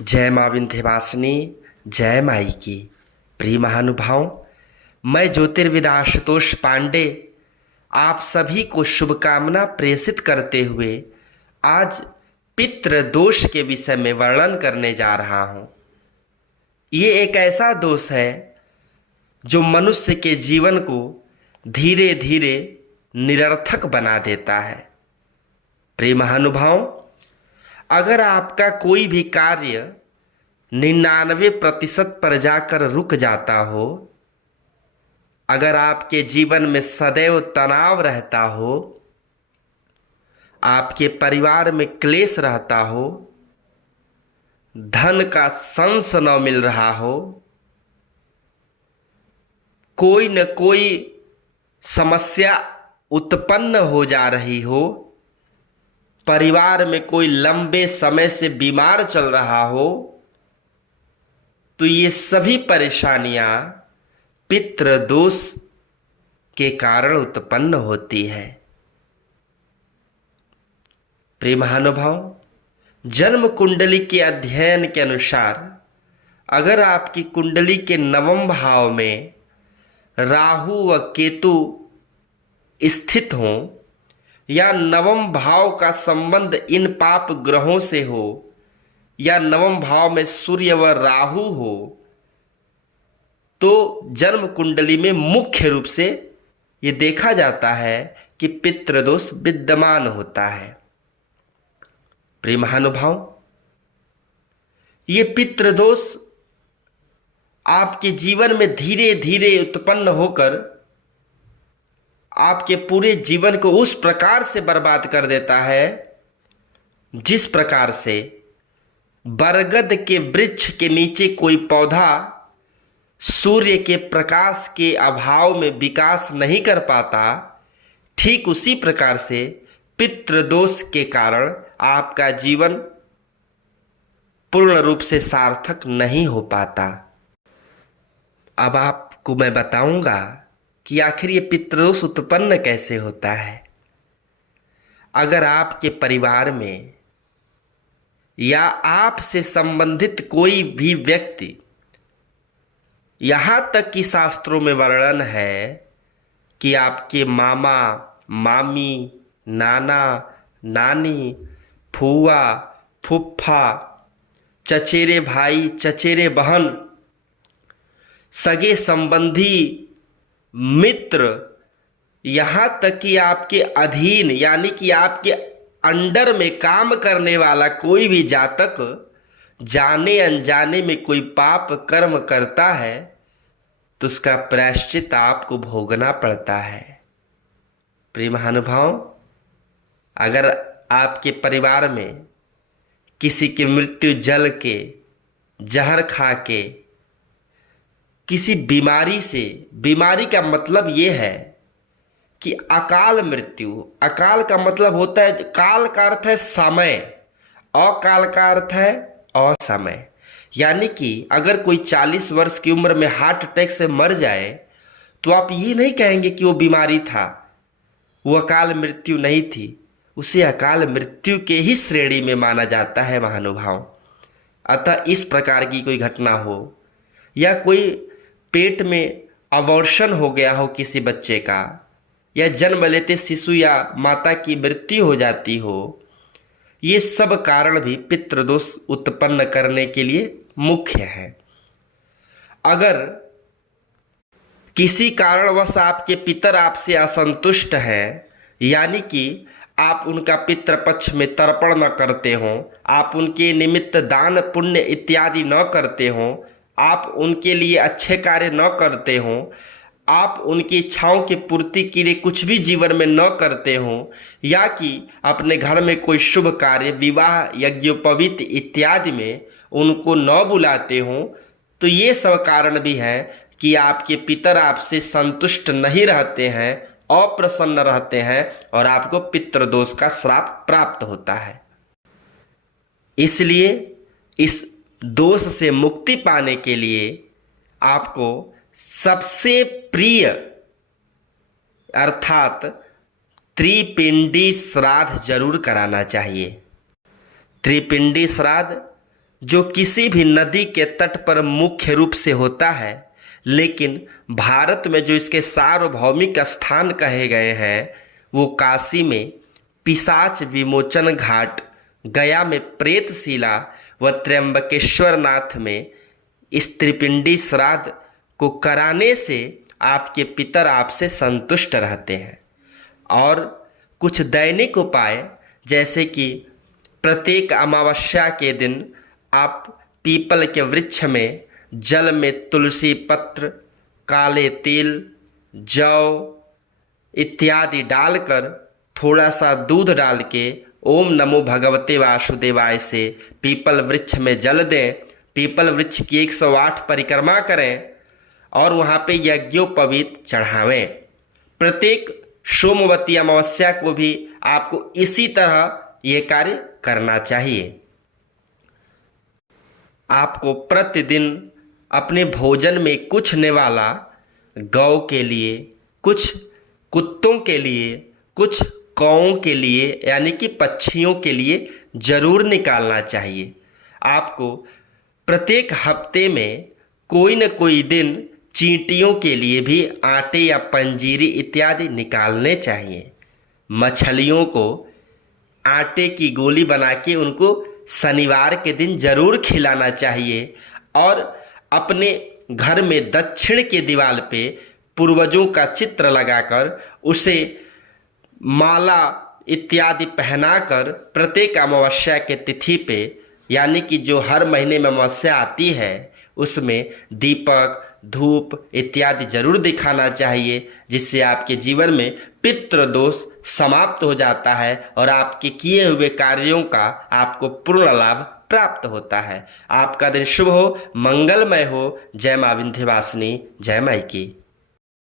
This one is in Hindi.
जय माँ विंध्यवासिनी, जय माई की। प्रिय महानुभाव, मैं ज्योतिर्विद आशुतोष पांडे आप सभी को शुभकामना प्रेषित करते हुए आज पितृ दोष के विषय में वर्णन करने जा रहा हूँ। ये एक ऐसा दोष है जो मनुष्य के जीवन को धीरे धीरे निरर्थक बना देता है। प्रिय महानुभाव, अगर आपका कोई भी कार्य 99% पर जाकर रुक जाता हो, अगर आपके जीवन में सदैव तनाव रहता हो, आपके परिवार में क्लेश रहता हो, धन का संस न मिल रहा हो, कोई न कोई समस्या उत्पन्न हो जा रही हो, परिवार में कोई लंबे समय से बीमार चल रहा हो, तो ये सभी परेशानियां पितृ दोष के कारण उत्पन्न होती है। प्रिय महानुभाव, जन्म कुंडली के अध्ययन के अनुसार अगर आपकी कुंडली के नवम भाव में राहु व केतु स्थित हों या नवम भाव का संबंध इन पाप ग्रहों से हो या नवम भाव में सूर्य व राहु हो, तो जन्म कुंडली में मुख्य रूप से ये देखा जाता है कि पितृदोष विद्यमान होता है। प्रिय महानुभाव, ये पितृदोष आपके जीवन में धीरे धीरे उत्पन्न होकर आपके पूरे जीवन को उस प्रकार से बर्बाद कर देता है जिस प्रकार से बरगद के वृक्ष के नीचे कोई पौधा सूर्य के प्रकाश के अभाव में विकास नहीं कर पाता, ठीक उसी प्रकार से पितृदोष के कारण आपका जीवन पूर्ण रूप से सार्थक नहीं हो पाता। अब आपको मैं बताऊंगा कि आखिर ये पितृदोष उत्पन्न कैसे होता है। अगर आपके परिवार में या आपसे संबंधित कोई भी व्यक्ति, यहाँ तक कि शास्त्रों में वर्णन है कि आपके मामा, मामी, नाना, नानी, फूआ, फुफ्फा, चचेरे भाई, चचेरे बहन, सगे संबंधी, मित्र, यहाँ तक कि आपके अधीन यानी कि आपके अंडर में काम करने वाला कोई भी जातक जाने अनजाने में कोई पाप कर्म करता है तो उसका प्रायश्चित आपको भोगना पड़ता है। प्रिय महानुभाव, अगर आपके परिवार में किसी की मृत्यु जल के, जहर खा के, किसी बीमारी से, बीमारी का मतलब ये है कि अकाल मृत्यु, अकाल का मतलब होता है, काल का अर्थ है समय, अकाल का अर्थ है असमय। यानी कि अगर कोई 40 वर्ष की उम्र में हार्ट अटैक से मर जाए तो आप ये नहीं कहेंगे कि वो बीमारी था, वो अकाल मृत्यु नहीं थी, उसे अकाल मृत्यु के ही श्रेणी में माना जाता है महानुभाव। अतः इस प्रकार की कोई घटना हो या कोई पेट में अबॉर्शन हो गया हो किसी बच्चे का, या जन्म लेते शिशु या माता की मृत्यु हो जाती हो, ये सब कारण भी पितृदोष उत्पन्न करने के लिए मुख्य है। अगर किसी कारणवश आपके पितर आपसे असंतुष्ट हैं, यानी कि आप उनका पितृपक्ष में तर्पण न करते हों, आप उनके निमित्त दान पुण्य इत्यादि न करते हों, आप उनके लिए अच्छे कार्य न करते हों, आप उनकी इच्छाओं की पूर्ति के लिए कुछ भी जीवन में न करते हों, या कि अपने घर में कोई शुभ कार्य, विवाह, यज्ञोपवीत इत्यादि में उनको न बुलाते हों, तो ये सब कारण भी है कि आपके पितर आपसे संतुष्ट नहीं रहते हैं, अप्रसन्न रहते हैं और आपको पितृदोष का श्राप प्राप्त होता है। इसलिए इस दोष से मुक्ति पाने के लिए आपको सबसे प्रिय अर्थात त्रिपिंडी श्राद्ध जरूर कराना चाहिए। त्रिपिंडी श्राद्ध जो किसी भी नदी के तट पर मुख्य रूप से होता है, लेकिन भारत में जो इसके सार्वभौमिक स्थान कहे गए हैं वो काशी में पिशाच विमोचन घाट, गया में प्रेतशिला व त्र्यंबकेश्वर नाथ में इस त्रिपिंडी श्राद्ध को कराने से आपके पितर आपसे संतुष्ट रहते हैं। और कुछ दैनिक उपाय, जैसे कि प्रत्येक अमावस्या के दिन आप पीपल के वृक्ष में जल में तुलसी पत्र, काले तिल, जौ इत्यादि डालकर थोड़ा सा दूध डाल के ओम नमो भगवते वासुदेवाय से पीपल वृक्ष में जल दें। पीपल वृक्ष की 108 परिक्रमा करें और वहाँ पे यज्ञोपवीत चढ़ावें। प्रत्येक सोमवती अमावस्या को भी आपको इसी तरह ये कार्य करना चाहिए। आपको प्रतिदिन अपने भोजन में कुछ निवाला गौ के लिए, कुछ कुत्तों के लिए, कुछ कौओं के लिए यानी कि पक्षियों के लिए जरूर निकालना चाहिए। आपको प्रत्येक हफ्ते में कोई न कोई दिन चींटियों के लिए भी आटे या पंजीरी इत्यादि निकालने चाहिए। मछलियों को आटे की गोली बना के उनको शनिवार के दिन जरूर खिलाना चाहिए। और अपने घर में दक्षिण के दीवार पे पूर्वजों का चित्र लगाकर उसे माला इत्यादि पहनाकर प्रत्येक अमावस्या के तिथि पे, यानी कि जो हर महीने में अमावस्या आती है, उसमें दीपक, धूप इत्यादि जरूर दिखाना चाहिए, जिससे आपके जीवन में पितृ दोष समाप्त हो जाता है और आपके किए हुए कार्यों का आपको पूर्ण लाभ प्राप्त होता है। आपका दिन शुभ हो, मंगलमय हो। जय मां विंध्यवासिनी, जय माई की।